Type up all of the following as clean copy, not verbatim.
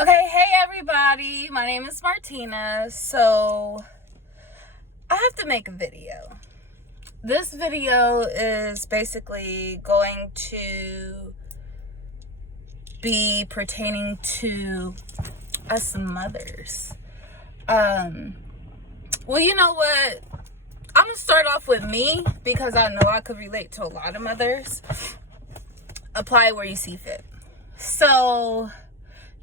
Okay, hey everybody, my name is Martina. So I have to make a video. This video is basically going to be pertaining to us mothers. Well, you know what? I'm gonna start off with me because I know I could relate to a lot of mothers. Apply where you see fit. So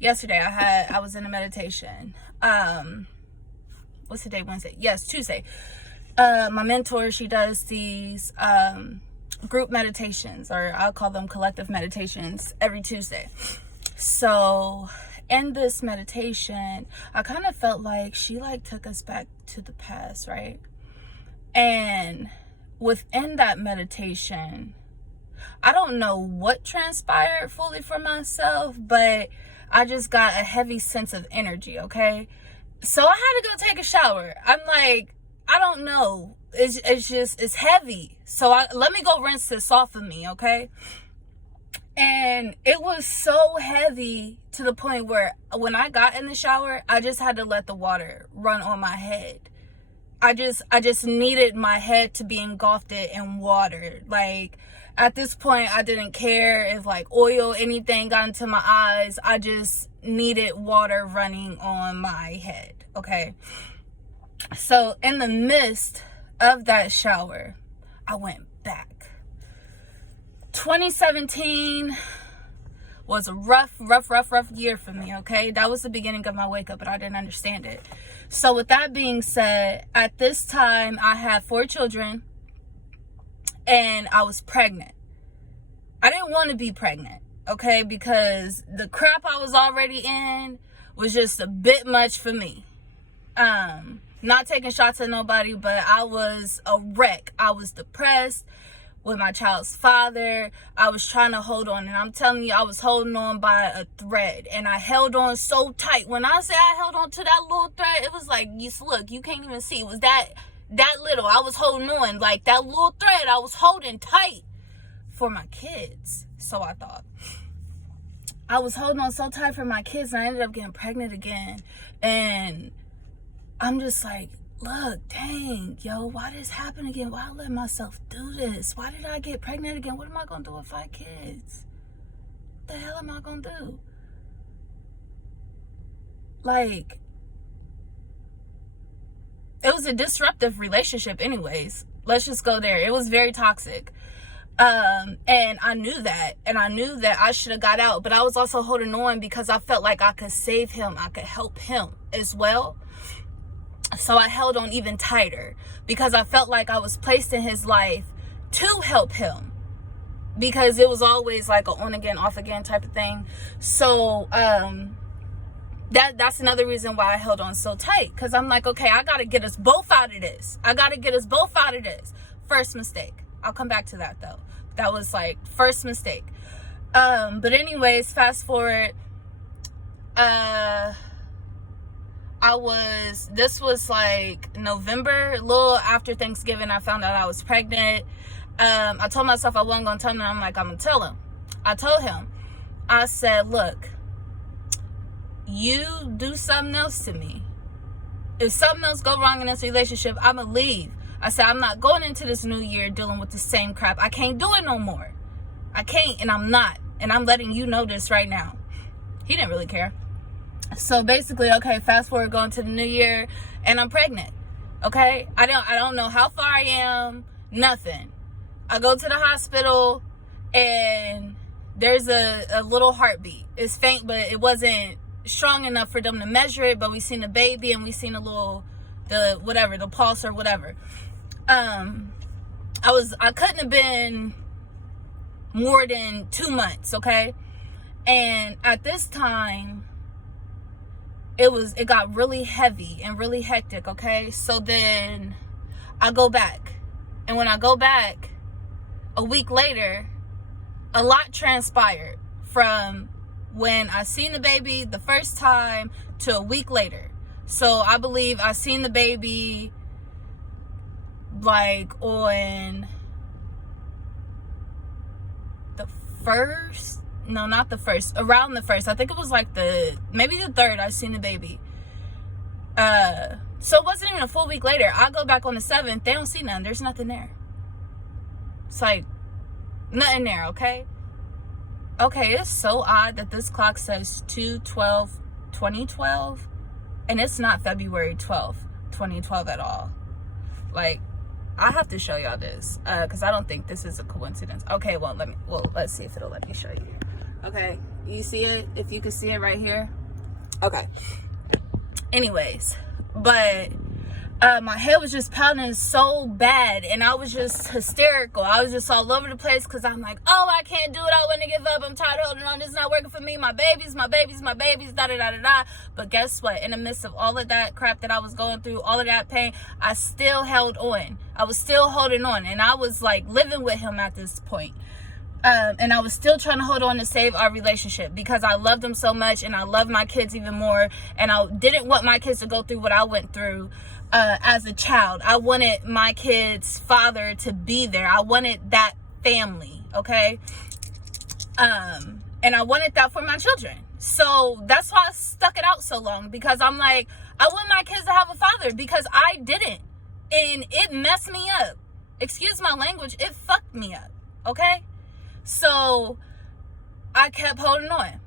yesterday I was in a meditation. What's the day? Wednesday? Yes, Tuesday. My mentor, she does these group meditations, or I'll call them collective meditations, every Tuesday. So in this meditation, I kind of felt like she took us back to the past, right? And within that meditation, I don't know what transpired fully for myself, but I just got a heavy sense of energy, okay? So I had to go take a shower. I'm like, I don't know. It's heavy. So let me go rinse this off of me, okay? And it was so heavy to the point where when I got in the shower, I just had to let the water run on my head. I just needed my head to be engulfed in water. At this point, I didn't care if oil, anything got into my eyes. I just needed water running on my head, okay? So in the midst of that shower, I went back. 2017 was a rough year for me, okay? That was the beginning of my wake up, but I didn't understand it. So with that being said, at this time, I had 4 children. And I was pregnant. I didn't want to be pregnant, okay? Because the crap I was already in was just a bit much for me. Not taking shots at nobody, but I was a wreck. I was depressed with my child's father. I was trying to hold on. And I'm telling you, I was holding on by a thread. And I held on so tight. When I say I held on to that little thread, it was like, look, you can't even see. It was that little. I was holding on like that little thread. I was holding tight for my kids. So I thought I was holding on so tight for my kids, and I ended up getting pregnant again. And I'm just like, look, dang, yo, why did this happen again? Why I let myself do this? Why did I get pregnant again? What am I gonna do with 5 kids? What the hell am I gonna do? It was a disruptive relationship anyways. Let's just go there. It was very toxic. And I knew that. And I knew that I should have got out. But I was also holding on because I felt like I could save him. I could help him as well. So I held on even tighter because I felt like I was placed in his life to help him. Because it was always like a on again, off again type of thing. So, that's another reason why I held on so tight. Because I'm like, okay, I got to get us both out of this. First mistake. I'll come back to that, though. That was first mistake. But anyways, fast forward. This was November, a little after Thanksgiving. I found out I was pregnant. I told myself I wasn't going to tell him. I'm going to tell him. I told him. I said, look. You do something else to me. If something else go wrong in this relationship, I'm going to leave. I said, I'm not going into this new year dealing with the same crap. I can't do it no more. I can't, and I'm not. And I'm letting you know this right now. He didn't really care. So basically, okay, fast forward going to the new year, and I'm pregnant. Okay? I don't know how far I am. Nothing. I go to the hospital, and there's a little heartbeat. It's faint, but it wasn't strong enough for them to measure it, but we seen the baby and we seen the pulse or whatever. I couldn't have been more than 2 months, okay? And at this time, it got really heavy and really hectic, okay? So then I go back. And when I go back, a week later, a lot transpired from when I seen the baby the first time to a week later. So I believe I seen the baby on the 1st, no, not the 1st, around the 1st. I think it was like maybe the 3rd I seen the baby. So it wasn't even a full week later. I go back on the 7th. They don't see nothing. There's nothing there. It's like, nothing there, okay? Okay, it's so odd that this clock says 2/12/2012, and it's not February 12th, 2012 at all. Like, I have to show y'all this, because I don't think this is a coincidence. Okay, well, let's see if it'll let me show you. Okay, you see it? If you can see it right here. Okay. Anyways, but my head was just pounding so bad, and I was just hysterical. I was just all over the place, because I'm like, oh, I can't do it. I want to give up. I'm tired of holding on. This is not working for me. My babies, da-da-da-da-da. But guess what? In the midst of all of that crap that I was going through, all of that pain, I still held on. I was still holding on, and I was like living with him at this point. And I was still trying to hold on to save our relationship, because I loved him so much, and I love my kids even more, and I didn't want my kids to go through what I went through as a child. I wanted my kids' father to be there. I wanted that family, okay? And I wanted that for my children. So that's why I stuck it out so long, because I'm like, I want my kids to have a father, because I didn't, and it messed me up. Excuse my language, it fucked me up, okay? So I kept holding on.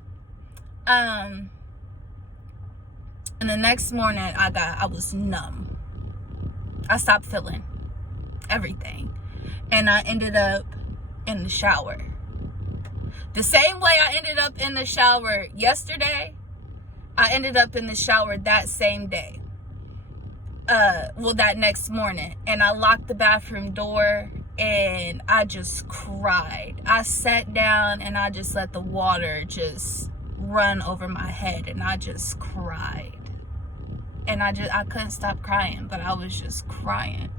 And the next morning I was numb. I stopped feeling everything. And I ended up in the shower. The same way I ended up in the shower yesterday, I ended up in the shower that same day. That next morning. And I locked the bathroom door, and I just cried. I sat down, and I just let the water just run over my head, and I just cried. And I couldn't stop crying, but I was just crying.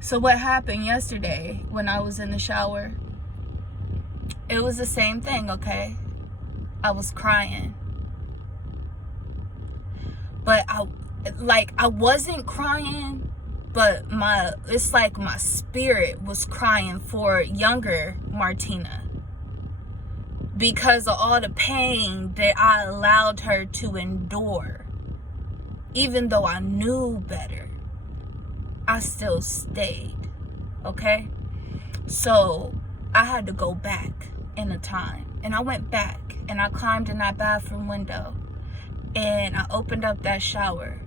So what happened yesterday when I was in the shower, it was the same thing, okay? I was crying. But I wasn't crying, but it's like my spirit was crying for younger Martina, because of all the pain that I allowed her to endure. Even though I knew better, I still stayed, okay? So I had to go back in a time, and I went back, and I climbed in that bathroom window, and I opened up that shower,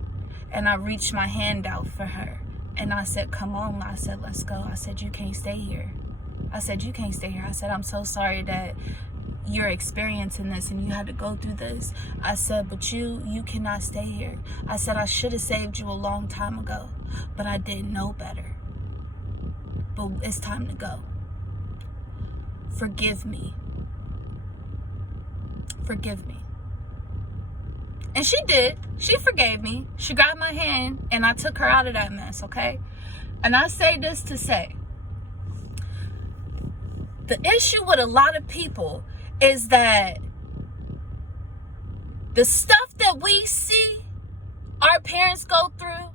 and I reached my hand out for her, and I said, come on. I said, let's go. I said, you can't stay here. I said, you can't stay here. I said, I'm so sorry that you're experiencing this and you had to go through this. I said, but you cannot stay here. I said, I should have saved you a long time ago, but I didn't know better. But it's time to go. Forgive me. Forgive me. And she did. She forgave me. She grabbed my hand, and I took her out of that mess, okay? And I say this to say, the issue with a lot of people is that the stuff that we see our parents go through,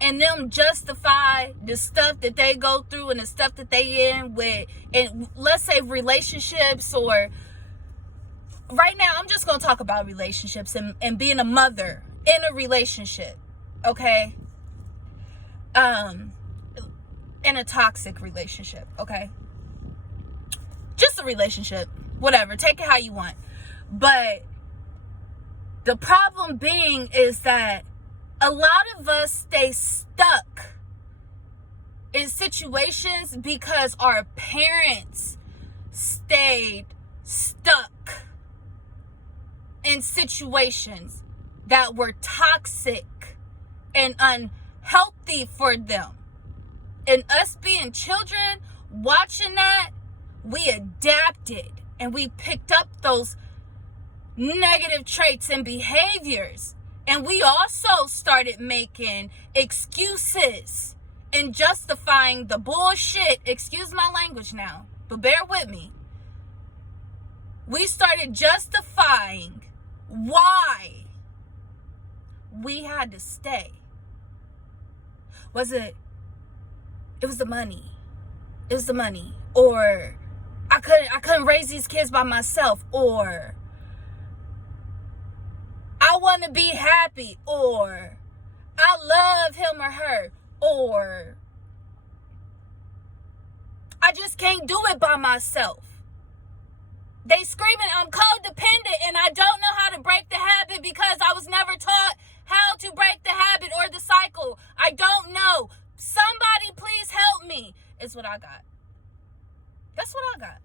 and them justify the stuff that they go through and the stuff that they in with, and let's say relationships, or right now I'm just going to talk about relationships and being a mother in a relationship, okay? In a toxic relationship, okay? Just a relationship, whatever, take it how you want. But the problem being is that a lot of us stay stuck in situations because our parents stayed stuck in situations that were toxic and unhealthy for them. And us being children, watching that, we adapted and we picked up those negative traits and behaviors. And we also started making excuses and justifying the bullshit. Excuse my language now, but bear with me. We started justifying why we had to stay. It was the money. It was the money. Or I couldn't raise these kids by myself, or I want to be happy, or I love him or her, or I just can't do it by myself. They screaming, I'm codependent and I don't know how to break the habit because I was never taught how to break the habit or the cycle. I don't know. Somebody please help me. Is what I got. That's what I got.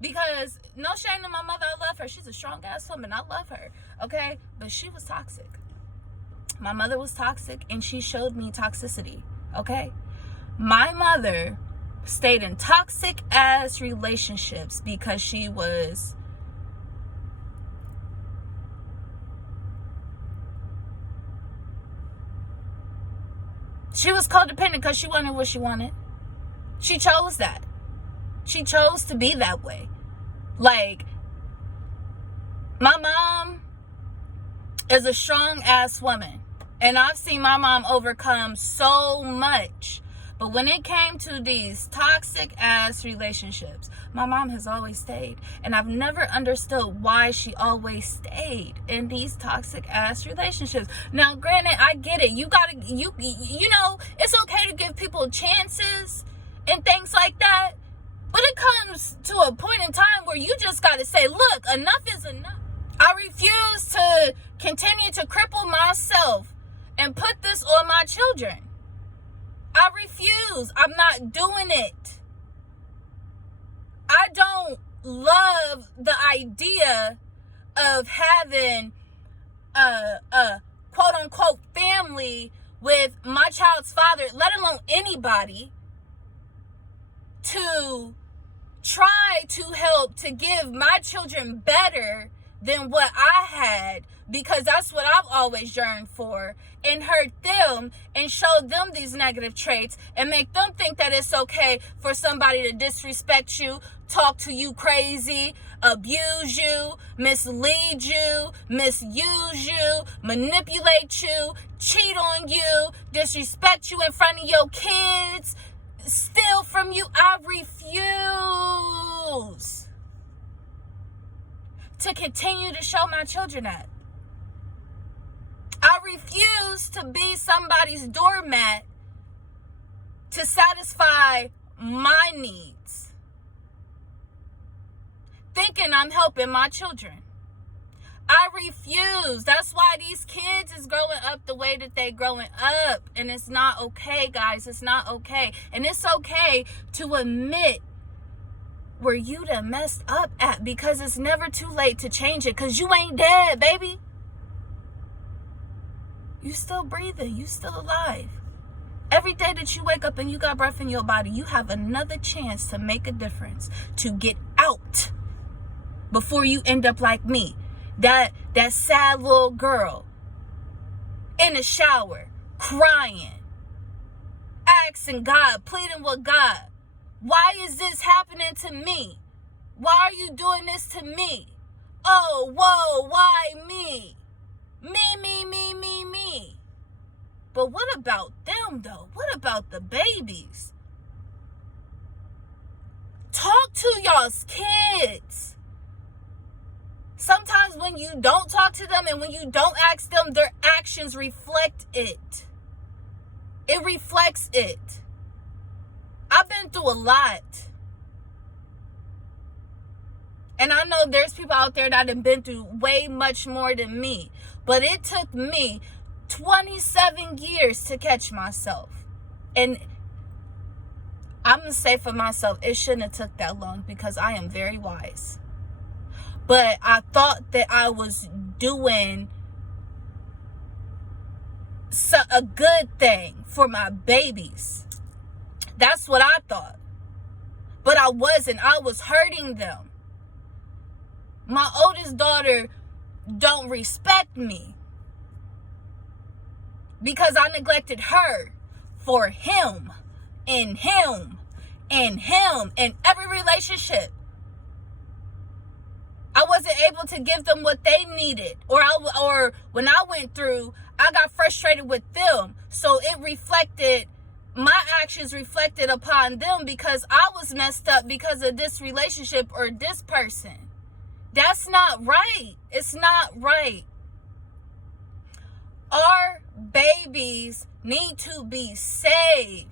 Because no shame to my mother, I love her. She's a strong ass woman. I love her. Okay? But she was toxic. My mother was toxic and she showed me toxicity. Okay? My mother stayed in toxic ass relationships because she was codependent because she wanted what she wanted. She chose that. She chose to be that way. Like, my mom is a strong ass woman, and I've seen my mom overcome so much. But when it came to these toxic ass relationships, my mom has always stayed. And I've never understood why she always stayed in these toxic ass relationships. Now, granted, I get it. You know, it's okay to give people chances and things like that. But it comes to a point in time where you just got to say, look, enough is enough. I refuse to continue to cripple myself and put this on my children. I refuse. I'm not doing it. I don't love the idea of having a quote unquote family with my child's father, let alone anybody, to try to help to give my children better than what I had, because that's what I've always yearned for, and hurt them and show them these negative traits and make them think that it's okay for somebody to disrespect you, talk to you crazy, abuse you, mislead you, misuse you, manipulate you, cheat on you, disrespect you in front of your kids, steal from you. I refuse to continue to show my children that. I refuse to be somebody's doormat to satisfy my needs, thinking I'm helping my children. I refuse. That's why these kids is growing up the way that they growing up. And it's not okay, guys. It's not okay. And it's okay to admit where you done messed up at, because it's never too late to change it, because you ain't dead, baby. You still breathing. You still alive. Every day that you wake up and you got breath in your body, you have another chance to make a difference, to get out before you end up like me. That sad little girl in the shower, crying, asking God, pleading with God, why is this happening to me? Why are you doing this to me? Oh, whoa, why me? Me. But what about them, though? What about the babies? Talk to y'all's kids. Sometimes when you don't talk to them and when you don't ask them, their actions reflect it. It reflects it. I've been through a lot. And I know there's people out there that have been through way much more than me. But it took me 27 years to catch myself. And I'm going to say for myself, it shouldn't have took that long, because I am very wise. But I thought that I was doing a good thing for my babies. That's what I thought. But I wasn't. I was hurting them. My oldest daughter don't respect me because I neglected her for him and him and him in every relationship. I wasn't able to give them what they needed, or when I went through, I got frustrated with them, so it reflected my actions reflected upon them because I was messed up because of this relationship or this person. That's not right. It's not right. Our babies need to be saved.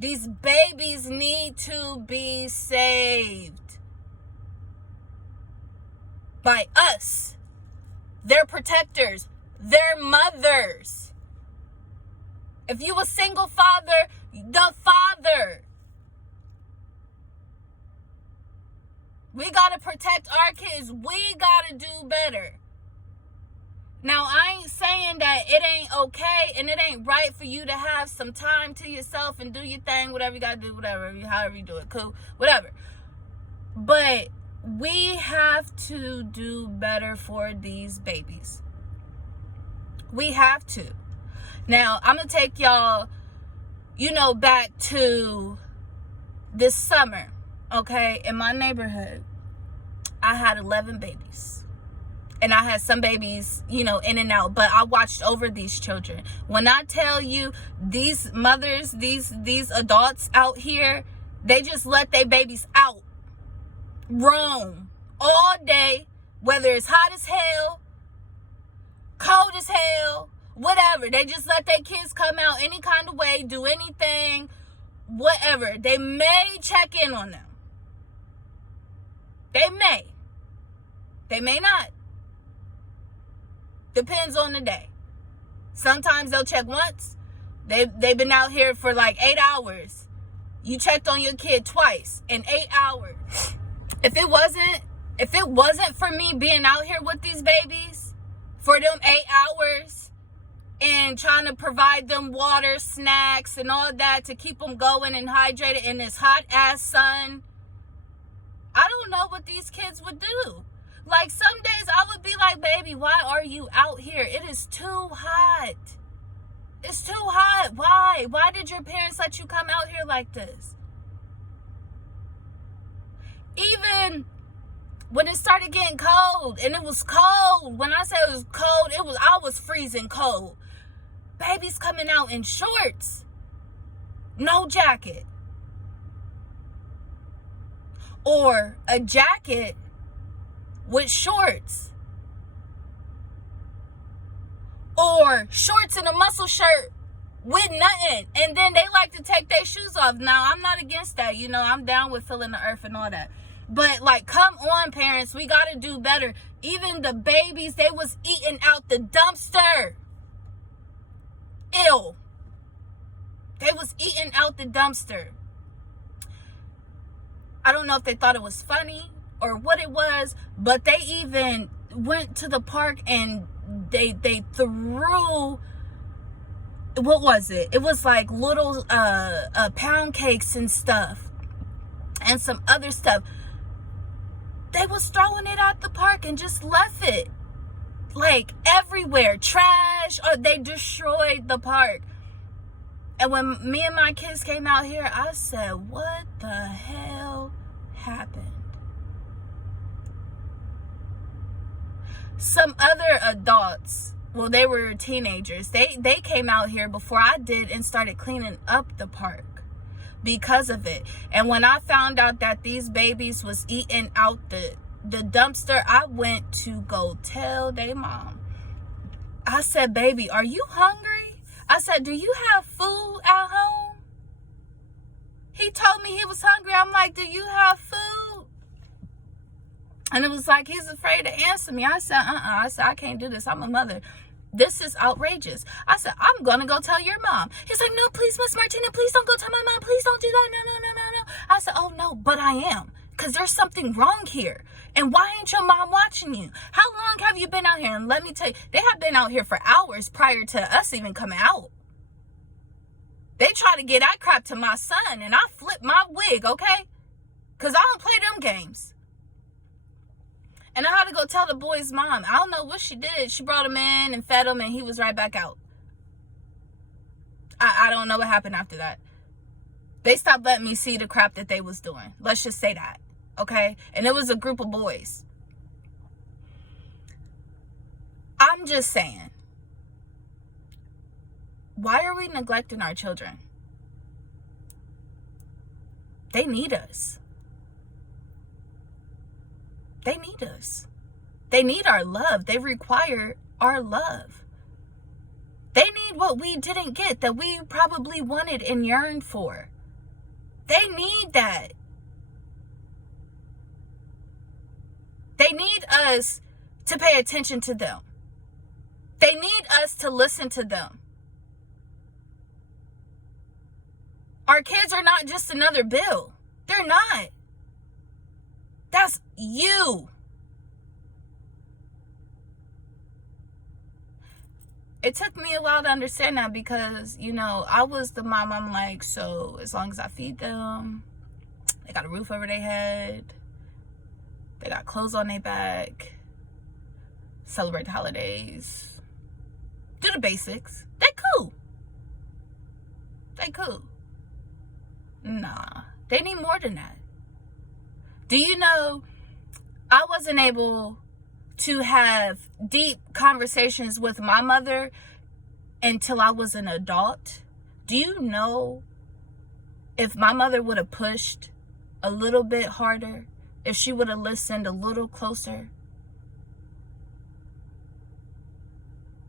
These babies need to be saved by us, their protectors, their mothers. If you a single father, the father. We got to protect our kids. We got to do better. Now, I ain't saying that it ain't okay and it ain't right for you to have some time to yourself and do your thing, whatever you got to do, whatever, however you do it, cool, whatever. But we have to do better for these babies. We have to. Now, I'm going to take y'all, back to this summer, okay? In my neighborhood, I had 11 babies. And I had some babies, in and out. But I watched over these children. When I tell you, these mothers, these adults out here, they just let their babies out. Roam all day, whether it's hot as hell, cold as hell, whatever. They just let their kids come out any kind of way, do anything, whatever. They may check in on them. They may. They may not. Depends on the day. Sometimes they'll check once. They've been out here for like 8 hours. You checked on your kid twice in 8 hours. If it wasn't for me being out here with these babies for them 8 hours and trying to provide them water, snacks, and all that to keep them going and hydrated in this hot ass sun, I don't know what these kids would do. Like, some days I would be like, baby, why are you out here? It is too hot. It's too hot. Why? Why did your parents let you come out here like this? Even when it started getting cold, and it was cold. When I say it was cold, I was freezing cold. Baby's coming out in shorts. No jacket. Or a jacket with shorts, or shorts and a muscle shirt with nothing, and then they like to take their shoes off. Now, I'm not against that, I'm down with feeling the earth and all that, but like, come on, parents, we gotta do better. Even the babies, they was eating out the dumpster. Ew. They was eating out the dumpster. I don't know if they thought it was funny or what it was, but they even went to the park and they threw, what was it? It was like little pound cakes and stuff and some other stuff. They was throwing it out the park and just left it like everywhere, trash, or they destroyed the park. And when me and my kids came out here, I said, what the hell happened? Some other adults, well, they were teenagers, they came out here before I did and started cleaning up the park because of it. And when I found out that these babies was eating out the dumpster, I went to go tell their mom. I said, baby, are you hungry? I said, do you have food at home? He told me he was hungry. I'm like, do you have food? And it was like, he's afraid to answer me. I said, I said, I can't do this. I'm a mother. This is outrageous. I said, I'm going to go tell your mom. He's like, no, please, Miss Martina, please don't go tell my mom. Please don't do that. No. I said, oh, no, but I am. Because there's something wrong here. And why ain't your mom watching you? How long have you been out here? And let me tell you, they have been out here for hours prior to us even coming out. They try to get that crap to my son, and I flip my wig, okay? Because I don't play them games. And I had to go tell the boy's mom. I don't know what she did. She brought him in and fed him, and he was right back out. I don't know what happened after that. They stopped letting me see the crap that they was doing. Let's just say that, okay? And it was a group of boys. I'm just saying, why are we neglecting our children? They need us. They need us. They need our love. They require our love. They need what we didn't get, that we probably wanted and yearned for. They need that. They need us to pay attention to them. They need us to listen to them. Our kids are not just another bill. They're not. That's you. It took me a while to understand that because, I was the mom. I'm like, so as long as I feed them, they got a roof over their head, they got clothes on their back, celebrate the holidays, do the basics, they cool. They cool. Nah, they need more than that. Do you know, I wasn't able to have deep conversations with my mother until I was an adult. Do you know, if my mother would have pushed a little bit harder, if she would have listened a little closer,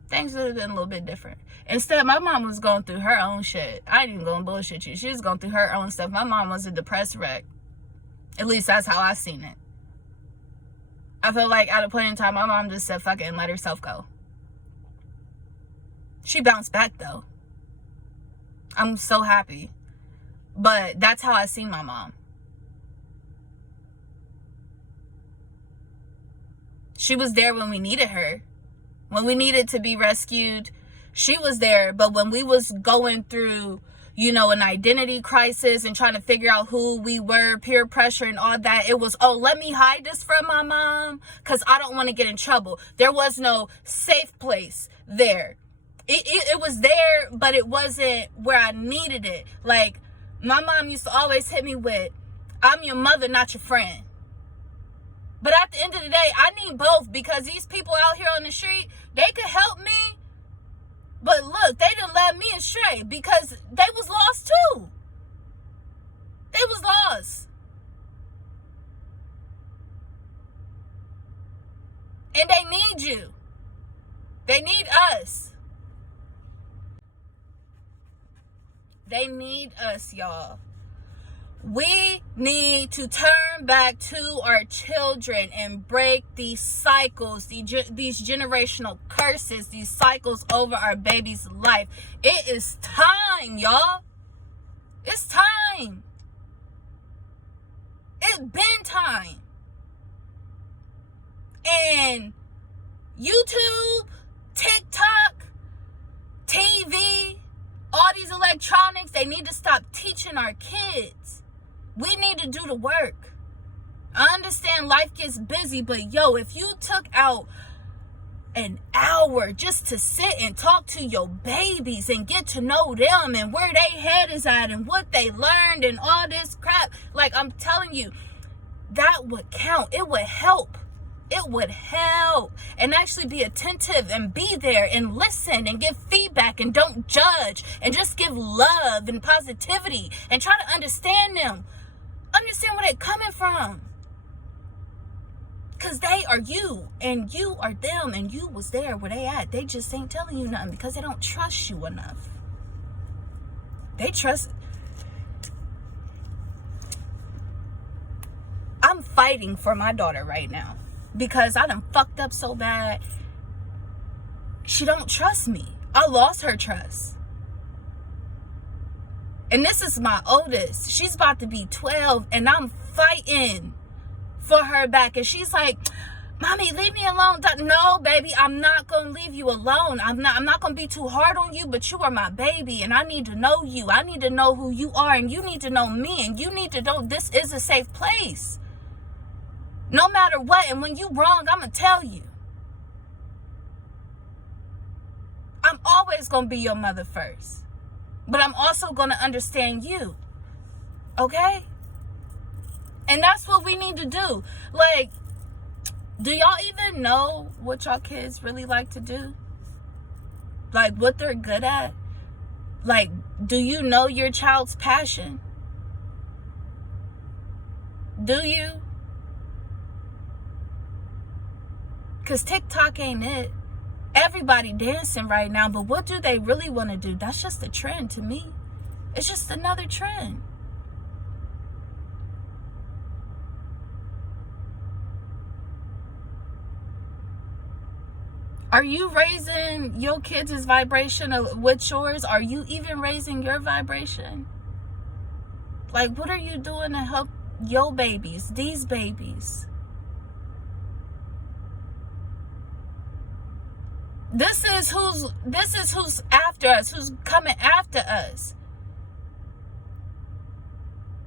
things would have been a little bit different. Instead, my mom was going through her own shit. I ain't even gonna bullshit you. She was going through her own stuff. My mom was a depressed wreck. At least that's how I seen it. I feel like at a point in time, my mom just said fuck it and let herself go. She bounced back though. I'm so happy. But that's how I seen my mom. She was there when we needed her. When we needed to be rescued, she was there. But when we was going through, an identity crisis and trying to figure out who we were, peer pressure and all that, it was, let me hide this from my mom because I don't want to get in trouble. There was no safe place there. It was there, but it wasn't where I needed it. Like, my mom used to always hit me with, I'm your mother, not your friend. But at the end of the day, I need both, because these people out here on the street, they could help me. But look, they didn't let me astray because they was lost too. They was lost. And they need you. They need us. They need us, y'all. We need to turn back to our children and break these cycles, these generational curses, these cycles over our baby's life. It is time, y'all. It's time. It's been time. And YouTube, TikTok, TV, all these electronics, they need to stop teaching our kids. We need to do the work. I understand life gets busy, but if you took out an hour just to sit and talk to your babies and get to know them and where their head is at and what they learned and all this crap, like, I'm telling you, that would count. It would help. It would help. And actually be attentive and be there and listen and give feedback and don't judge and just give love and positivity and try to understand them. Understand where they're coming from. Because they are you and you are them and you was there where they at. They just ain't telling you nothing because they don't trust you enough. They trust. I'm fighting for my daughter right now because I done fucked up so bad. She don't trust me. I lost her trust. And this is my oldest. She's about to be 12 and I'm fighting for her back. And she's like, Mommy, leave me alone. No, baby, I'm not going to leave you alone. I'm not going to be too hard on you, but you are my baby and I need to know you. I need to know who you are and you need to know me and you need to know this is a safe place. No matter what. And when you wrong, I'm going to tell you. I'm always going to be your mother first. But I'm also going to understand you. Okay? And that's what we need to do. Like, do y'all even know what y'all kids really like to do? Like, what they're good at? Like, do you know your child's passion? Do you? Because TikTok ain't it. Everybody dancing right now, but what do they really want to do? That's just a trend to me. It's just another trend. Are you raising your kids' vibration with yours? Are you even raising your vibration? Like, what are you doing to help your babies, these babies? This is who's after us, who's coming after us.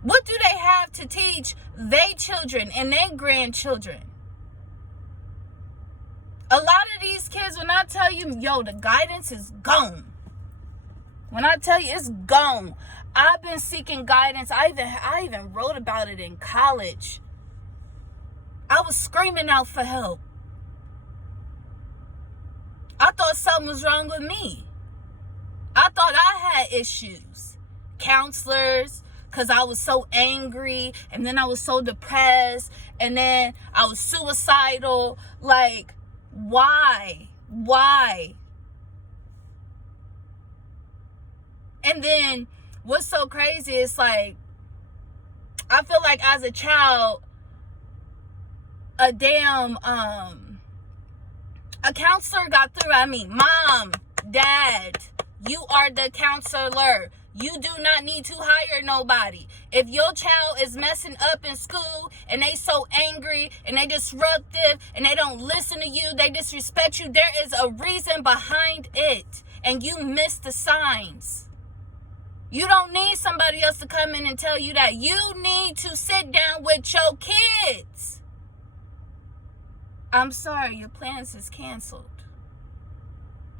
What do they have to teach their children and their grandchildren? A lot of these kids, when I tell you, yo, the guidance is gone. When I tell you it's gone. I've been seeking guidance. I even wrote about it in college. I was screaming out for help. I thought something was wrong with me. I thought I had issues. Counselors, because I was so angry, and then I was so depressed, and then I was suicidal. Like, why? And then what's so crazy is, like, I feel like as a child, a counselor got through. I mean, mom, dad, you are the counselor. You do not need to hire nobody. If your child is messing up in school and they so angry and they disruptive and they don't listen to you, they disrespect you, there is a reason behind it. And you miss the signs. You don't need somebody else to come in and tell you that. You need to sit down with your kids. I'm sorry, your plans is canceled.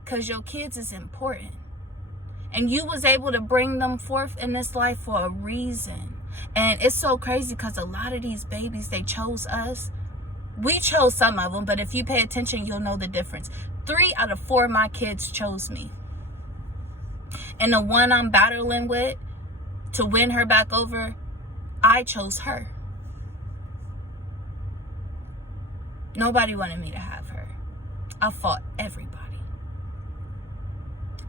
Because your kids is important. And you was able to bring them forth in this life for a reason. And it's so crazy because a lot of these babies, they chose us. We chose some of them, but if you pay attention, you'll know the difference. 3 out of 4 of my kids chose me. And the one I'm battling with to win her back over, I chose her. Nobody wanted me to have her. I fought everybody.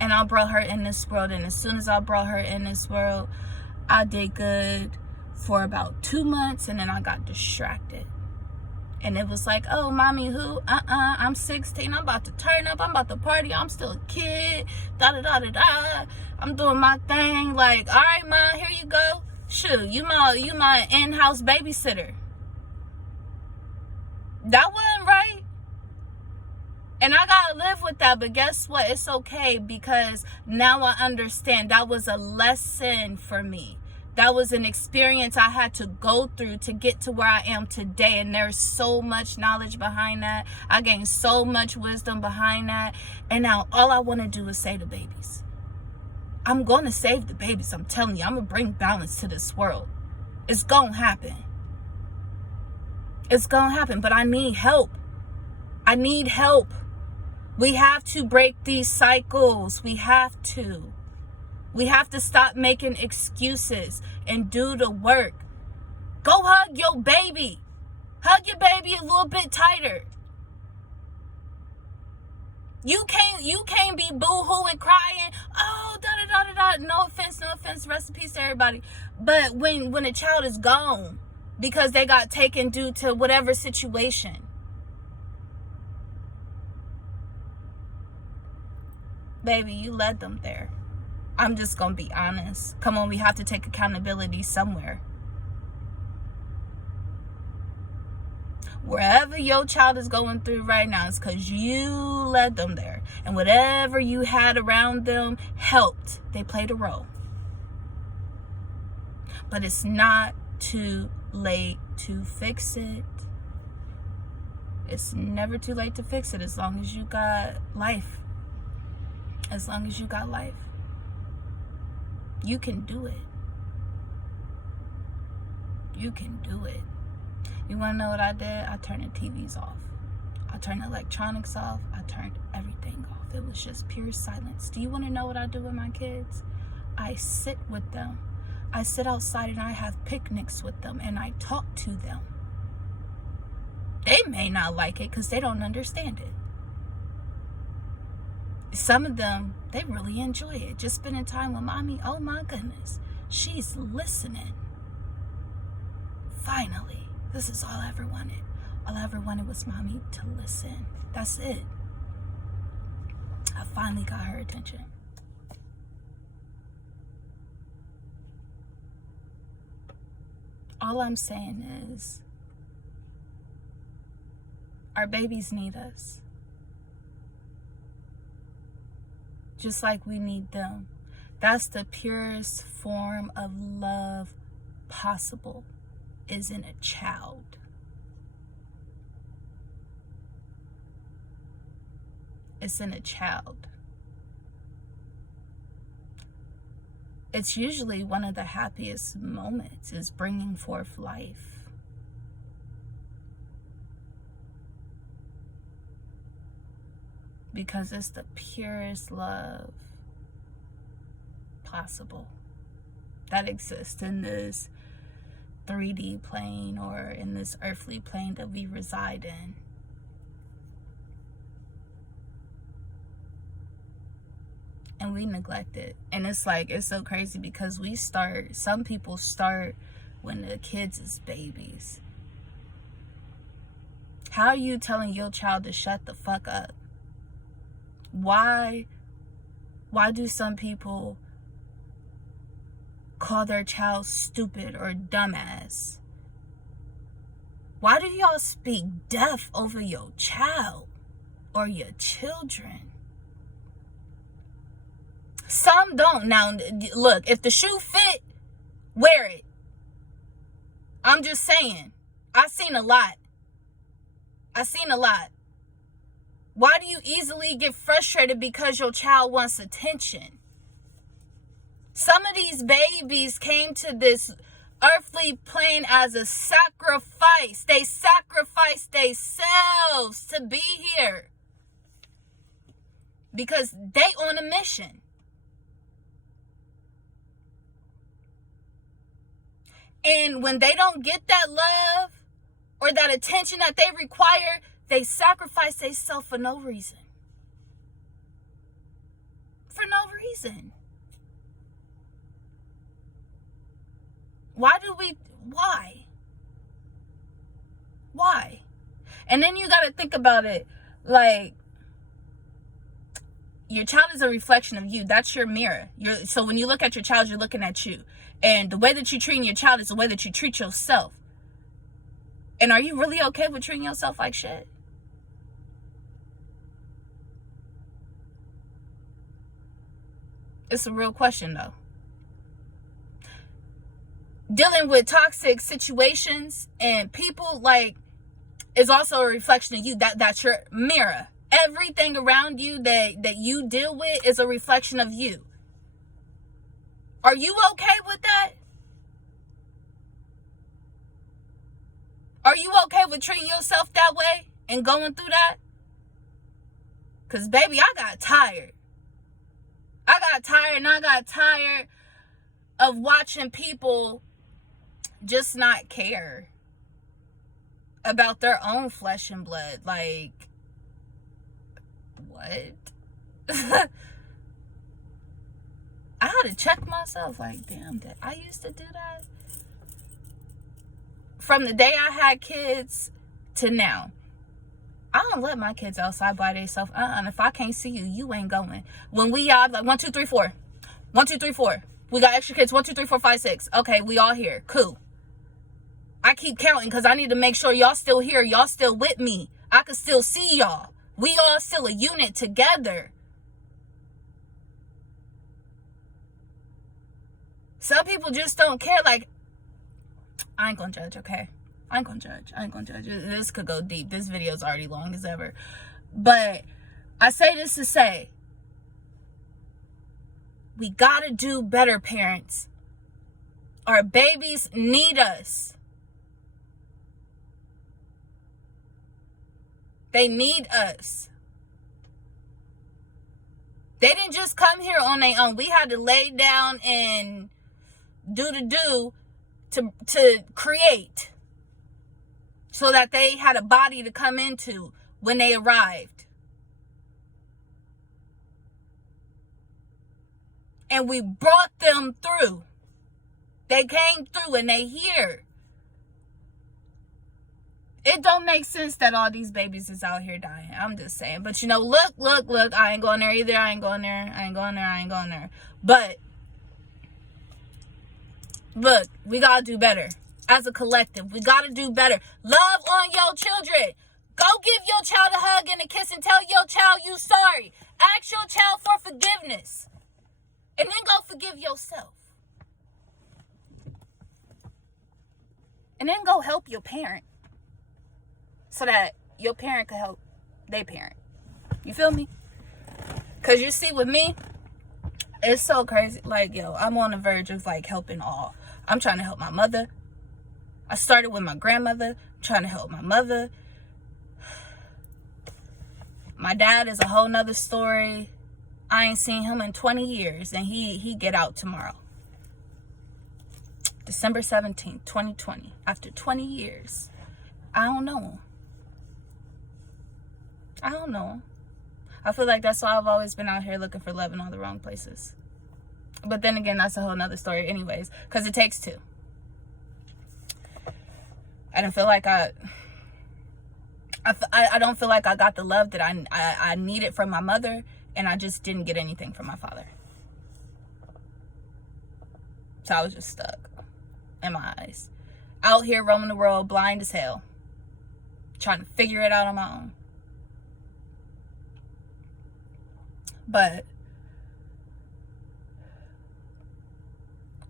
And I brought her in this world. And as soon as I brought her in this world, I did good for about 2 months. And then I got distracted. And it was like, oh, mommy, who? I'm 16. I'm about to turn up. I'm about to party. I'm still a kid. Da-da-da-da-da. I'm doing my thing. Like, all right, mom, here you go. Shoot, you my in-house babysitter. That wasn't right. And I gotta live with that, but guess what? It's okay because now I understand that was a lesson for me. That was an experience I had to go through to get to where I am today. And there's so much knowledge behind that. I gained so much wisdom behind that. And now all I want to do is save the babies. I'm going to save the babies. I'm telling you, I'm going to bring balance to this world. It's going to happen. It's going to happen, but I need help. I need help. We have to break these cycles. We have to. We have to stop making excuses and do the work. Go hug your baby. Hug your baby a little bit tighter. You can't be boo-hooing, crying. Oh, da-da-da-da-da. No offense. Rest in peace to everybody. But when a child is gone because they got taken due to whatever situation, baby, you led them there. I'm just going to be honest. Come on, we have to take accountability somewhere. Wherever your child is going through right now, it's because you led them there. And whatever you had around them helped. They played a role. But it's not too late to fix it. It's never too late to fix it as long as you got life. As long as you got life. You can do it. You can do it. You want to know what I did? I turned the TVs off. I turned the electronics off. I turned everything off. It was just pure silence. Do you want to know what I do with my kids? I sit with them. I sit outside and I have picnics with them and I talk to them. They may not like it because they don't understand it. Some of them, they really enjoy it. Just spending time with mommy, oh my goodness, she's listening. Finally, this is all I ever wanted. All I ever wanted was mommy to listen. That's it. I finally got her attention. All I'm saying is, our babies need us. Just like we need them. That's the purest form of love possible, is in a child. It's in a child. It's usually one of the happiest moments, is bringing forth life. Because it's the purest love possible that exists in this 3D plane or in this earthly plane that we reside in. And we neglect it. And it's like, it's so crazy because some people start when the kids is babies. How are you telling your child to shut the fuck up? Why do some people call their child stupid or dumbass? Why do y'all speak death over your child or your children? Some don't. Now, look, if the shoe fit, wear it. I'm just saying. I've seen a lot. Why do you easily get frustrated because your child wants attention? Some of these babies came to this earthly plane as a sacrifice. They sacrificed themselves to be here because they on a mission. And when they don't get that love or that attention that they require, they sacrifice themselves for no reason. For no reason. Why? And then you got to think about it like, your child is a reflection of you. That's your mirror. So when you look at your child, you're looking at you. And the way that you treat your child is the way that you treat yourself. And are you really okay with treating yourself like shit? It's a real question, though. Dealing with toxic situations and people, like, is also a reflection of you. That's your mirror. Everything around you that you deal with is a reflection of you. Are you okay with that? Are you okay with treating yourself that way and going through that? Because, baby, I got tired. And I got tired of watching people just not care about their own flesh and blood. Like, what? I had to check myself, like, damn, did I used to do that? From the day I had kids to now, I don't let my kids outside by themselves. And if I can't see you, you ain't going. When we are like 1, 2, 3, 4. 1, 2, 3, 4. We got extra kids. 1, 2, 3, 4, 5, 6. Okay, we all here. Cool. I keep counting because I need to make sure y'all still here. Y'all still with me. I can still see y'all. We all still a unit together. Some people just don't care. Like, I ain't gonna judge, okay? I ain't gonna judge. This could go deep. This video is already long as ever. But I say this to say, we gotta do better, parents. Our babies need us. They need us. They didn't just come here on their own. We had to lay down and to create, so that they had a body to come into when they arrived. And we brought them through. They came through and they here. It don't make sense that all these babies is out here dying. I'm just saying. But look. I ain't going there either. I ain't going there. But look, we gotta do better. As a collective, we gotta do better. Love on your children. Go give your child a hug and a kiss and tell your child you sorry. Ask your child for forgiveness. And then go forgive yourself. And then go help your parent, so that your parent can help their parent. You feel me? Because you see, with me, it's so crazy. Like, yo, I'm on the verge of, like, helping all. I'm trying to help my mother. I started with my grandmother. I'm trying to help my mother. My dad is a whole nother story. I ain't seen him in 20 years, and he get out tomorrow. December 17th, 2020. After 20 years. I don't know him. I feel like that's why I've always been out here looking for love in all the wrong places. But then again, that's a whole nother story anyways, because it takes two. I don't feel like I don't feel like I got the love that I needed from my mother, and I just didn't get anything from my father. So I was just stuck in my eyes. Out here roaming the world blind as hell. Trying to figure it out on my own. But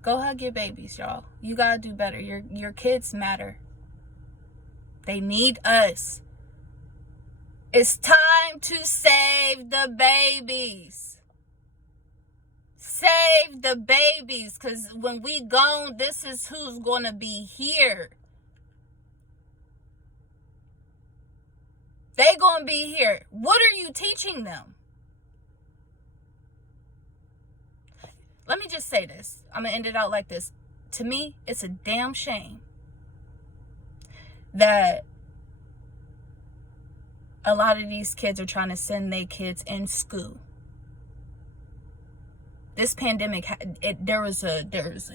go hug your babies, y'all. You gotta do better. Your kids matter. They need us. It's time to save the babies. Save the babies, because when we gone, this is who's gonna be here. They gonna be here. What are you teaching them? Let me just say this. I'm gonna end it out like this. To me, it's a damn shame that a lot of these kids are trying to send their kids in school. This pandemic, there was a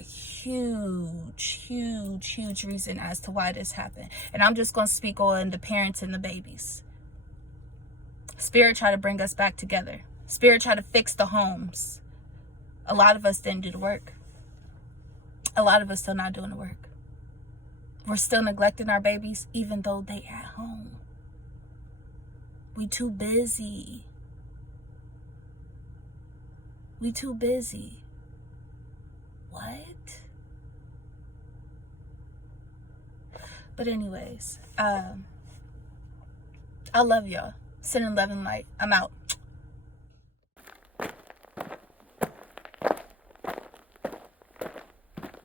huge reason as to why this happened. And I'm just going to speak on the parents and the babies. Spirit tried to bring us back together. Spirit tried to fix the homes. A lot of us didn't do the work. A lot of us still not doing the work. We're still neglecting our babies, even though they at home. We too busy. We too busy. What? But anyways, I love y'all. Sending love and light. I'm out.